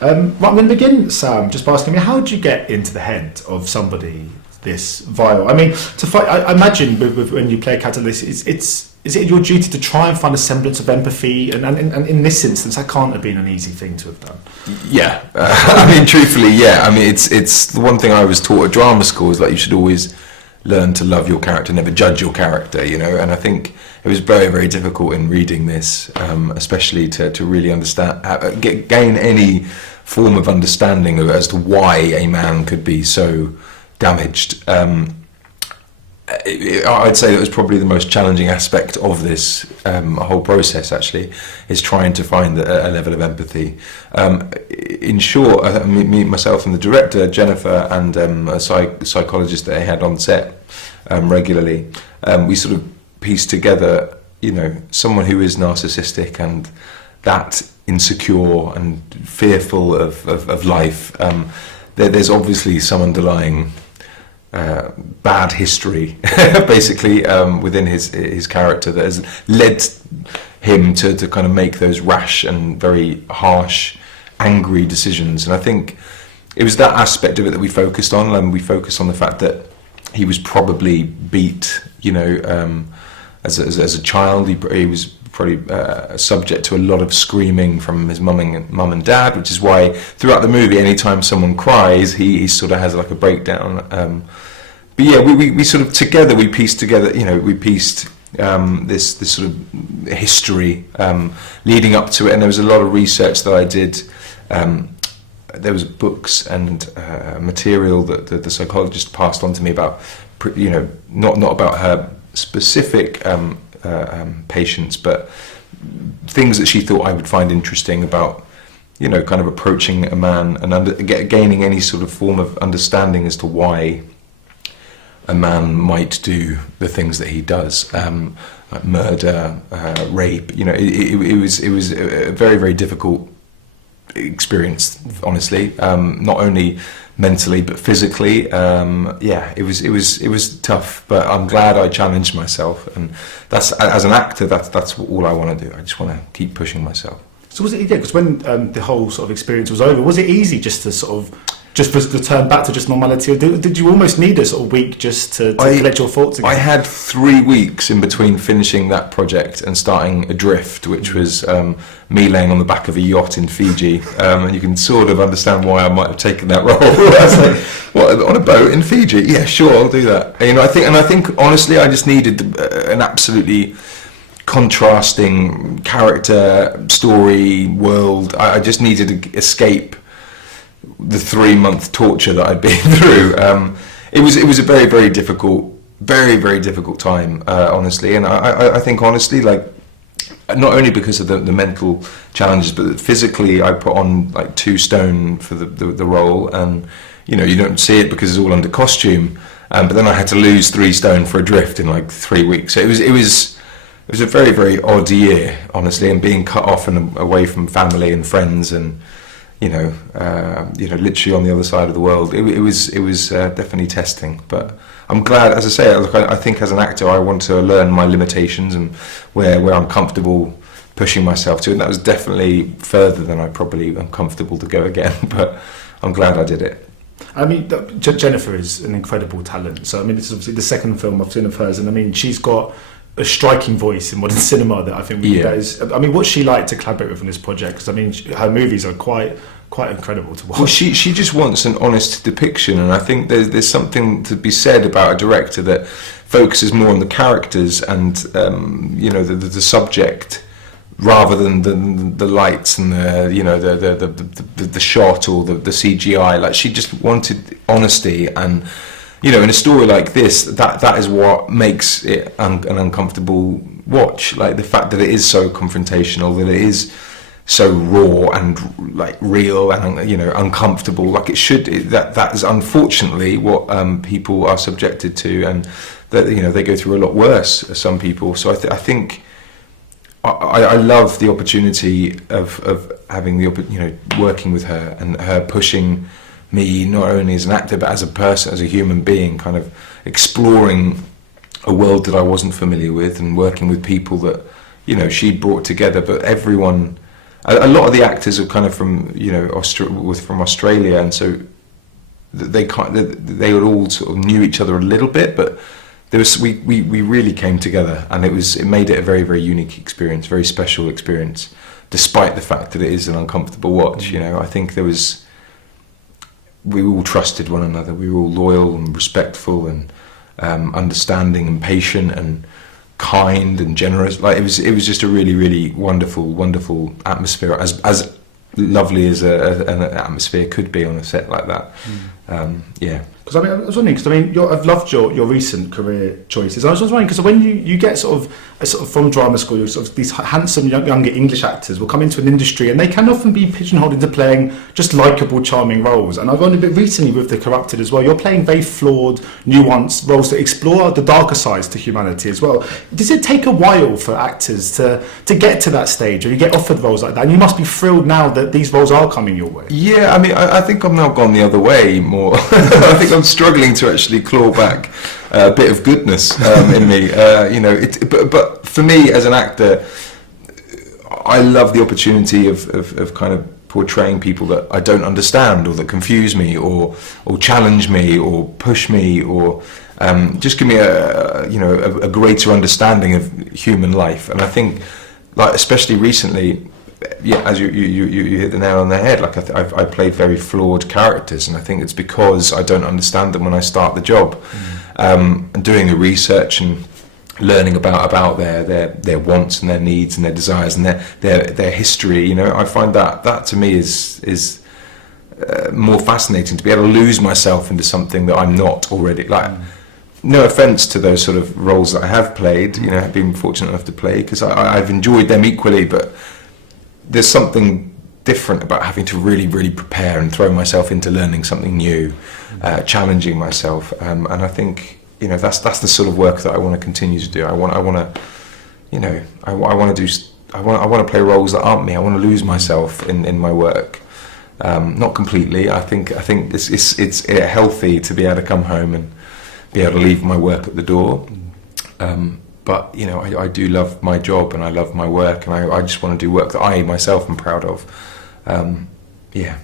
Right, I'm going to begin, Sam, just by asking me, how did you get into the head of somebody this vile? I mean, to fight, I imagine when you play a character like this, is it your duty to try and find a semblance of empathy? And in this instance, that can't have been an easy thing to have done. Yeah, I mean, truthfully, yeah. I mean, it's the one thing I was taught at drama school is like you should always learn to love your character, never judge your character, you know. And I think it was very, very difficult in reading this, especially to really understand, gain any form of understanding as to why a man could be so damaged. I'd say that was probably the most challenging aspect of this whole process, actually, is trying to find a level of empathy. In short, me, myself and the director, Jennifer, and a psychologist that I had on set regularly, we sort of pieced together, you know, someone who is narcissistic and that insecure and fearful of life. There's obviously some underlying bad history basically within his character that has led him to kind of make those rash and very harsh, angry decisions. And I think it was that aspect of it that we focused on, and we focused on the fact that he was probably beat, you know, as a child. He was probably subject to a lot of screaming from his mum and dad, which is why throughout the movie, anytime someone cries, he sort of has like a breakdown. But yeah, we sort of together, we pieced together, you know, this sort of history leading up to it, and there was a lot of research that I did. There was books and material that the psychologist passed on to me about, you know, not about her specific patients, but things that she thought I would find interesting about, you know, kind of approaching a man and gaining any sort of form of understanding as to why a man might do the things that he does, like murder, rape. You know, it was a very, very difficult experience, honestly. Not only mentally but physically. Yeah, it was tough, but I'm glad I challenged myself, and that's, as an actor, that's all I want to do. I just want to keep pushing myself. So was it, yeah, because when the whole sort of experience was over, was it easy just to sort of just to turn back to just normality, or did you almost need a sort of week just to collect your thoughts again? I had 3 weeks in between finishing that project and starting Adrift, which was me laying on the back of a yacht in Fiji, and you can sort of understand why I might have taken that role. I was like, what, on a boat in Fiji? Yeah, sure, I'll do that. And, you know, I think honestly, I just needed an absolutely contrasting character, story, world. I just needed to escape the 3-month torture that I'd been through. It was a very, very difficult time, honestly. And I think honestly, like, not only because of the mental challenges, but physically I put on like 2 stone for the role, and you know, you don't see it because it's all under costume. But then I had to lose 3 stone for Adrift in like 3 weeks. So it was a very, very odd year, honestly, and being cut off and away from family and friends, and you know, literally on the other side of the world. It was definitely testing, but I'm glad. As I say, I think as an actor, I want to learn my limitations and where I'm comfortable pushing myself to, and that was definitely further than I probably am comfortable to go again. But I'm glad I did it. I mean, Jennifer is an incredible talent. So I mean, this is obviously the second film I've seen of hers, and I mean, she's got a striking voice in modern cinema that I think that is. I mean, what's she like to collaborate with on this project? Because I mean, her movies are quite incredible to watch. Well, she just wants an honest depiction, and I think there's something to be said about a director that focuses more on the characters and you know, the subject, rather than the lights and the shot or the CGI. Like, she just wanted honesty, and you know, in a story like this, that is what makes it an uncomfortable watch. Like, the fact that it is so confrontational, that it is so raw and like real and, you know, uncomfortable. Like, it should. That is unfortunately what people are subjected to, and that, you know, they go through a lot worse. Some people. So I think I love the opportunity of having the, you know, working with her and her pushing me not only as an actor but as a person, as a human being, kind of exploring a world that I wasn't familiar with, and working with people that, you know, she brought together, but everyone a lot of the actors are kind of from from Australia, and so they would all sort of knew each other a little bit, but we really came together, and it made it a very, very unique experience, very special experience, despite the fact that it is an uncomfortable watch. I think we all trusted one another. We were all loyal and respectful and understanding and patient and kind and generous. Like it was just a really, really wonderful atmosphere, as lovely as an atmosphere could be on a set like that. Yeah. Because I was wondering, I've loved your recent career choices. I was wondering, because when you get sort of from drama school, sort of these handsome younger English actors will come into an industry, and they can often be pigeonholed into playing just likeable, charming roles. And I've only been recently with The Corrupted as well. You're playing very flawed, nuanced roles that explore the darker sides to humanity as well. Does it take a while for actors to get to that stage, or you get offered roles like that? And you must be thrilled now that these roles are coming your way. Yeah, I think I've now gone the other way more. I think I'm struggling to actually claw back a bit of goodness in me. But for me as an actor, I love the opportunity of kind of portraying people that I don't understand, or that confuse me, or challenge me, or push me, or just give me a greater understanding of human life. And I think, like, especially recently, yeah, as you hit the nail on the head. Like I played very flawed characters, and I think it's because I don't understand them when I start the job. And doing the research and learning about their wants and their needs and their desires and their history. I find that to me is more fascinating, to be able to lose myself into something that I'm not already. Like, no offence to those sort of roles that I have played. I've been fortunate enough to play, because I've enjoyed them equally, but there's something different about having to really, really prepare and throw myself into learning something new, challenging myself, and I think that's the sort of work that I want to continue to do. I want to play roles that aren't me. I want to lose myself in my work, not completely. I think it's healthy to be able to come home and be able to leave my work at the door. But I do love my job, and I love my work, and I just want to do work that I myself am proud of. Yeah.